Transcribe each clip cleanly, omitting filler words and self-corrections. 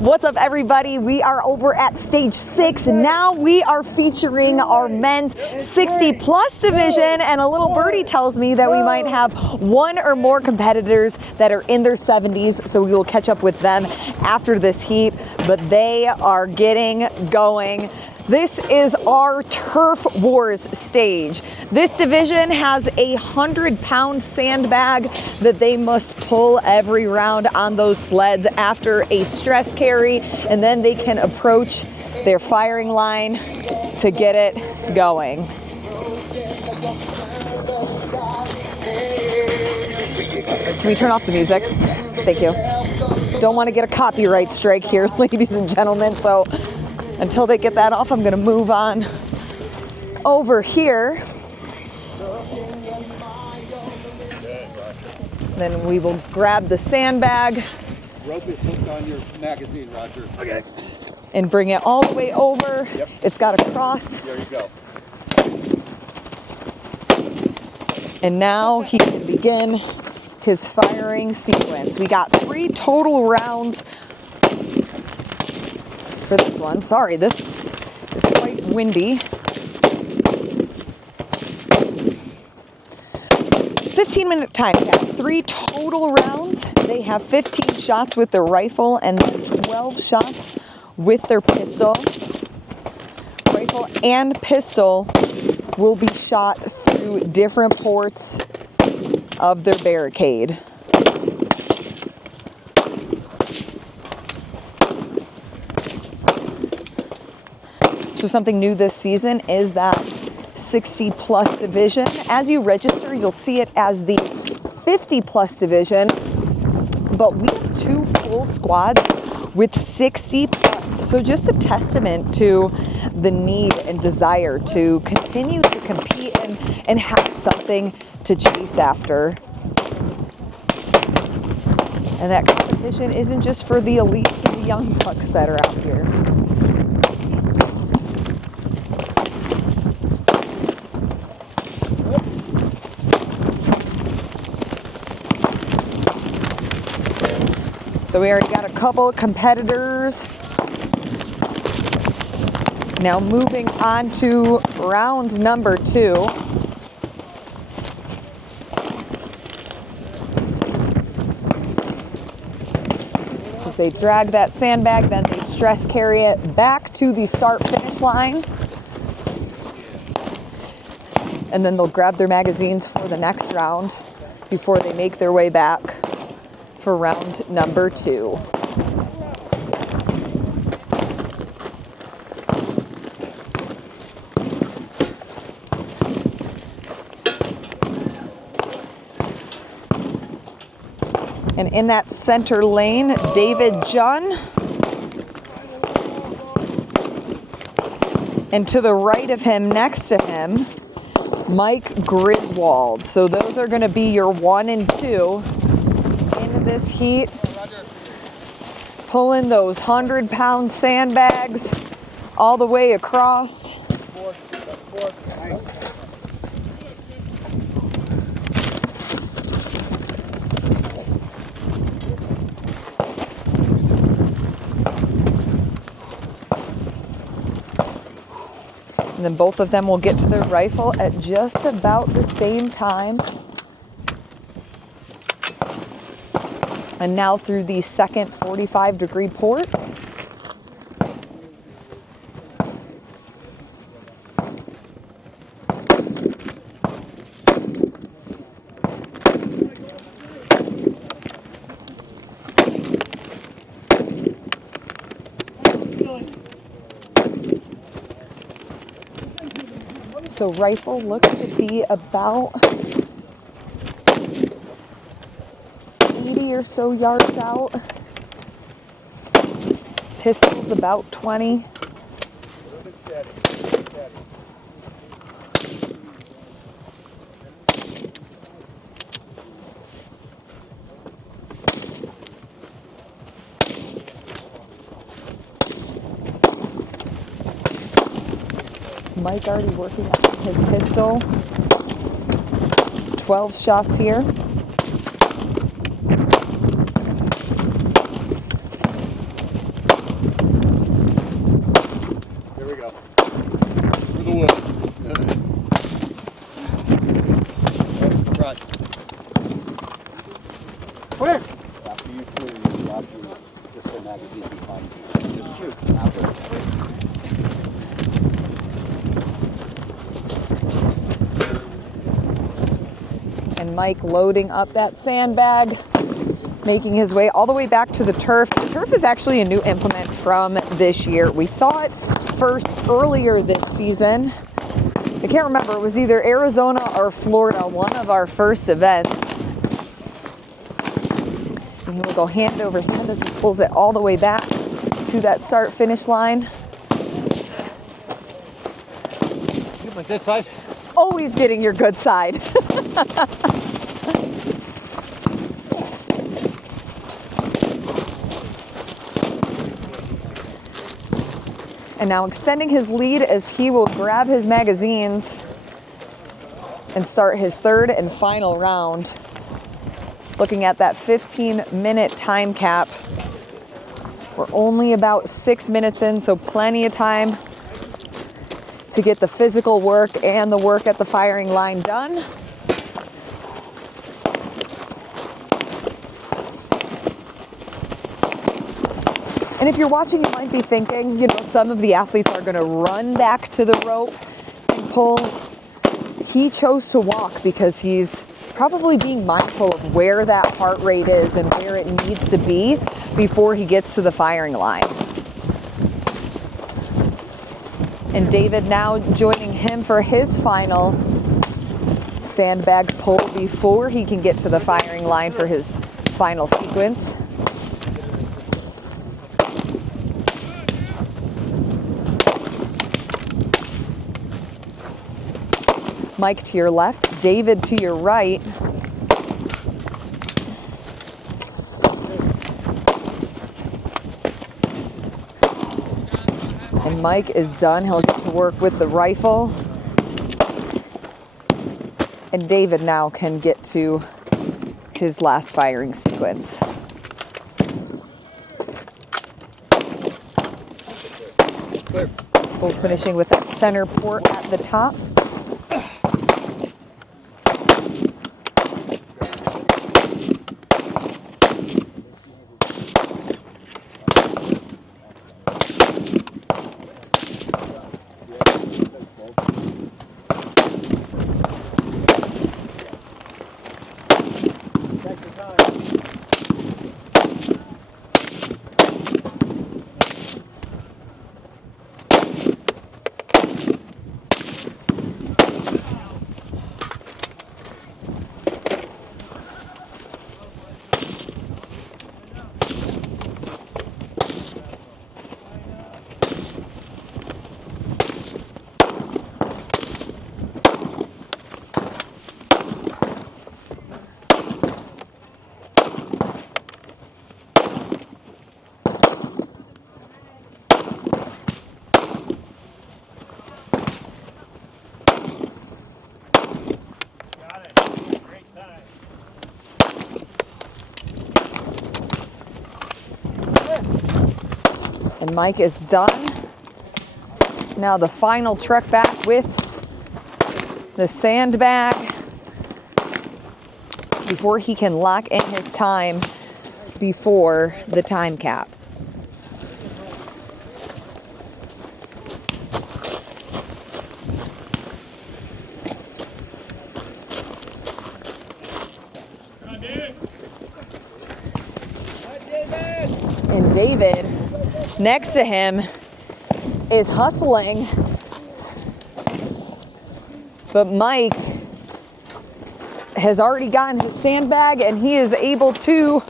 What's up, everybody? We are over at stage 6. Now we are featuring our men's 60 plus division, and a little birdie tells me that we might have one or more competitors that are in their 70s, so we will catch up with them after this heat, but they are getting going. This is our Turf Wars stage. This division has a 100-pound sandbag that they must pull every round on those sleds after a stress carry, and then they can approach their firing line to get it going. Can we turn off the music? Thank you. Don't want to get a copyright strike here, ladies and gentlemen, so until they get that off, I'm going to move on over here. Then we will grab the sandbag. Rope is hooked on your magazine, Roger. Okay. And bring it all the way over. Yep. It's got a cross. There you go. And now he can begin his firing sequence. We got 3 total rounds for this one. Sorry, this is quite windy. 15-minute time cap, 3 total rounds. They have 15 shots with their rifle and then 12 shots with their pistol. Rifle and pistol will be shot through different ports of their barricade. So something new this season is that 60 plus division. As you register, you'll see it as the 50 plus division, but we have 2 full squads with 60 plus. So just a testament to the need and desire to continue to compete and have something to chase after. And that competition isn't just for the elites and the young bucks that are out here. So we already got a couple of competitors. Now moving on to round number 2. As they drag that sandbag, then they stress carry it back to the start-finish line. And then they'll grab their magazines for the next round before they make their way back for round number 2. And in that center lane, David Junn. And to the right of him, next to him, Mike Griswold. So those are going to be your 1 and 2 into this heat. Pulling those 100-pound sandbags all the way across. And then both of them will get to their rifle at just about the same time. And now through the second 45-degree port. So rifle looks to be about 80 or so yards out. Pistol's about 20. Mike already working on his pistol. 12 shots here. magazine behind you. Just shoot. Halfway. And Mike loading up that sandbag, making his way all the way back to the turf. The turf is actually a new implement from this year. We saw it first earlier this season. I can't remember, it was either Arizona or Florida, one of our first events. And we'll go hand over hand as he pulls it all the way back to that start-finish line. Like this side? Always getting your good side. And now extending his lead as he will grab his magazines and start his third and final round. Looking at that 15-minute time cap. We're only about 6 minutes in, so plenty of time to get the physical work and the work at the firing line done. And if you're watching, you might be thinking, you know, some of the athletes are gonna run back to the rope and pull. He chose to walk because he's probably being mindful of where that heart rate is and where it needs to be before he gets to the firing line. And David now joining him for his final sandbag pull before he can get to the firing line for his final sequence. Mike to your left, David to your right. And Mike is done. He'll get to work with the rifle. And David now can get to his last firing sequence. Both finishing with that center port at the top. And Mike is done. Now the final trek back with the sandbag before he can lock in his time before the time cap. And David, next to him, is hustling, but Mike has already gotten his sandbag and he is able to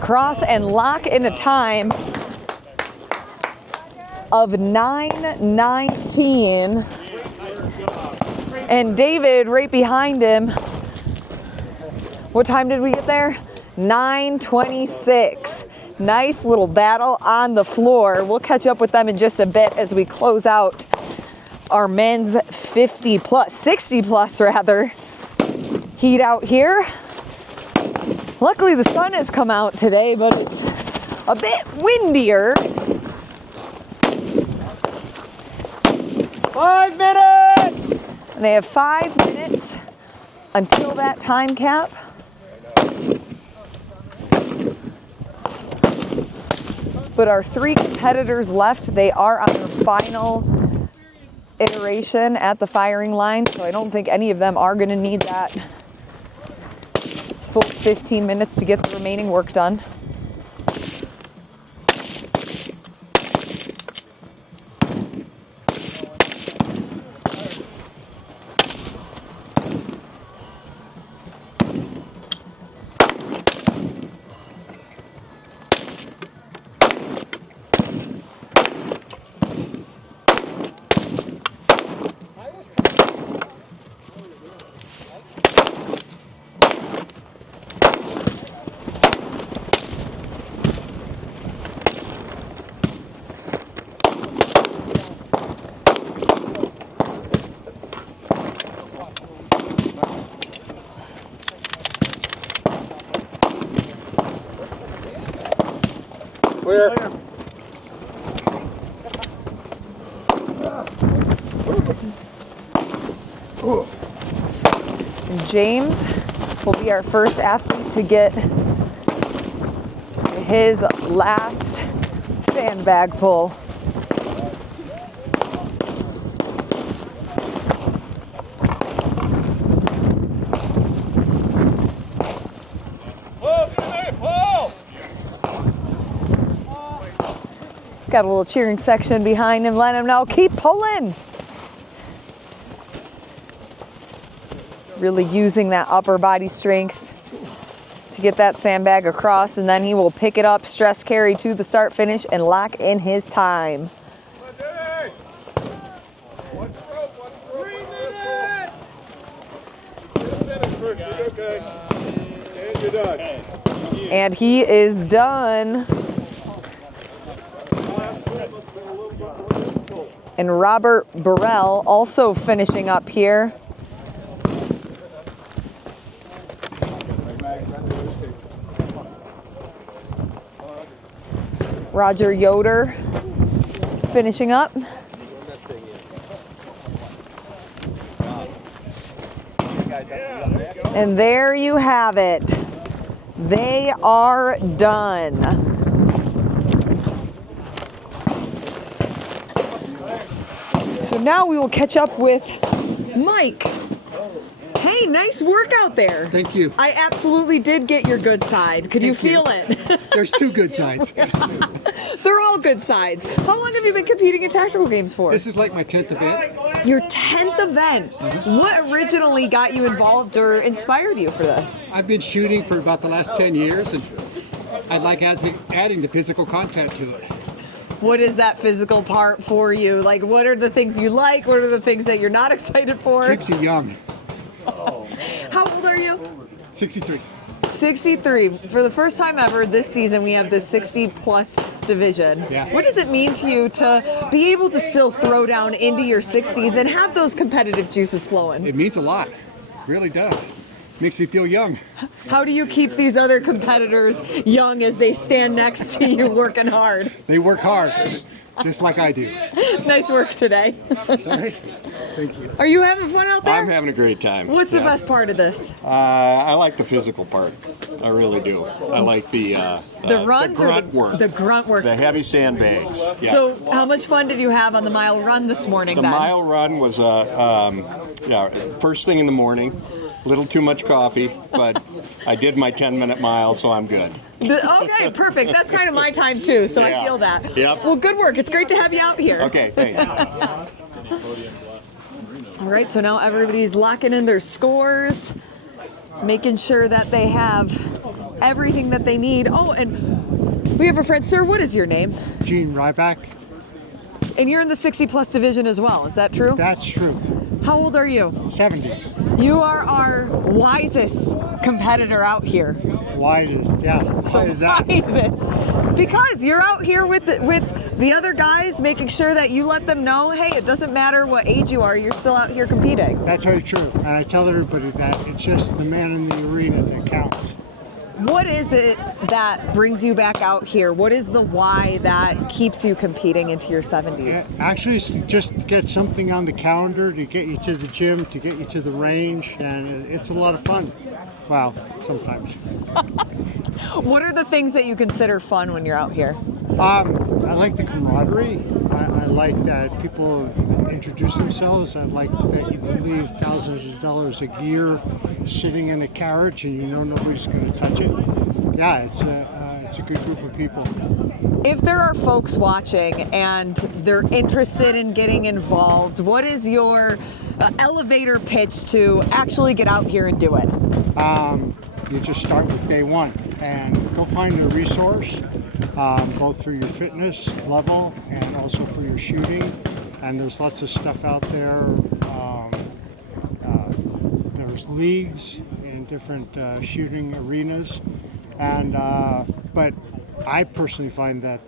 cross and lock in a time of 9:19. And David right behind him, what time did we get there? 9:26. Nice little battle on the floor. We'll catch up with them in just a bit as we close out our men's 60 plus rather, heat out here. Luckily the sun has come out today, but it's a bit windier. 5 minutes! And they have 5 minutes until that time cap. but our 3 competitors left, they are on their final iteration at the firing line, so I don't think any of them are going to need that full 15 minutes to get the remaining work done. Clear. And James will be our first athlete to get his last sandbag pull. Got a little cheering section behind him, letting him know, keep pulling. Really using that upper body strength to get that sandbag across, and then he will pick it up, stress carry to the start finish, and lock in his time. 3 minutes! Okay. And you're done. And he is done. And Robert Burrell also finishing up here. Roger Yoder finishing up. And there you have it. They are done. So now we will catch up with Mike. Hey, nice work out there. Thank you. I absolutely did get your good side. Could you feel it? There's 2 good sides. They're all good sides. How long have you been competing in tactical games for? This is like my 10th event. Your 10th event. What originally got you involved or inspired you for this? I've been shooting for about the last 10 years, and I'd like adding the physical contact to it. What is that physical part for you? Like, what are the things you like? What are the things that you're not excited for? Keeps you young. How old are you? 63. 63. For the first time ever this season, we have the 60-plus division. Yeah. What does it mean to you to be able to still throw down into your 60s and have those competitive juices flowing? It means a lot. It really does. Makes you feel young. How do you keep these other competitors young as they stand next to you working hard? They work hard, just like I do. Nice work today. Thank you. Are you having fun out there? I'm having a great time. What's the best part of this? I like the physical part. I really do. I like the runs the grunt or work. the grunt work. The heavy sandbags. Yeah. So how much fun did you have on the mile run this morning the then? mile run was first thing in the morning. A little too much coffee, but I did my 10-minute mile, so I'm good. Okay, perfect. That's kind of my time too, so I Yeah. feel that. Yep. Well, good work. It's great to have you out here. Okay, thanks. All right, so now everybody's locking in their scores, making sure that they have everything that they need. Oh, and we have a friend. Sir, what is your name? Jean Ryback. And you're in the 60-plus division as well. Is that true? That's true. How old are you? 70. You are our wisest competitor out here. Wisest, yeah. Why is that? Wisest. Because you're out here with the other guys, making sure that you let them know, hey, it doesn't matter what age you are, you're still out here competing. That's very true. And I tell everybody that it's just the man in the arena that counts. What is it that brings you back out here? What is the why that keeps you competing into your 70s? Actually, it's just to get something on the calendar, to get you to the gym, to get you to the range, and it's a lot of fun. Well, sometimes. What are the things that you consider fun when you're out here? I like the camaraderie. I like that people introduce themselves. I like that you can leave thousands of dollars of gear sitting in a carriage and you know nobody's going to touch it. Yeah, it's a good group of people. If there are folks watching and they're interested in getting involved, what is your elevator pitch to actually get out here and do it? You just start with day one and go find a resource, both for your fitness level and also for your shooting. And there's lots of stuff out there. There's leagues in different shooting arenas, and but I personally find that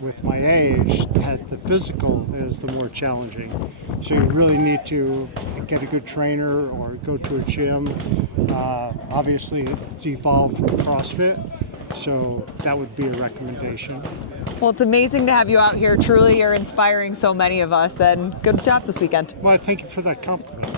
with my age, that the physical is the more challenging. So you really need to get a good trainer or go to a gym. Obviously, it's evolved from CrossFit, so that would be a recommendation. Well, it's amazing to have you out here. Truly, you're inspiring so many of us, and good job this weekend. Well, thank you for that compliment.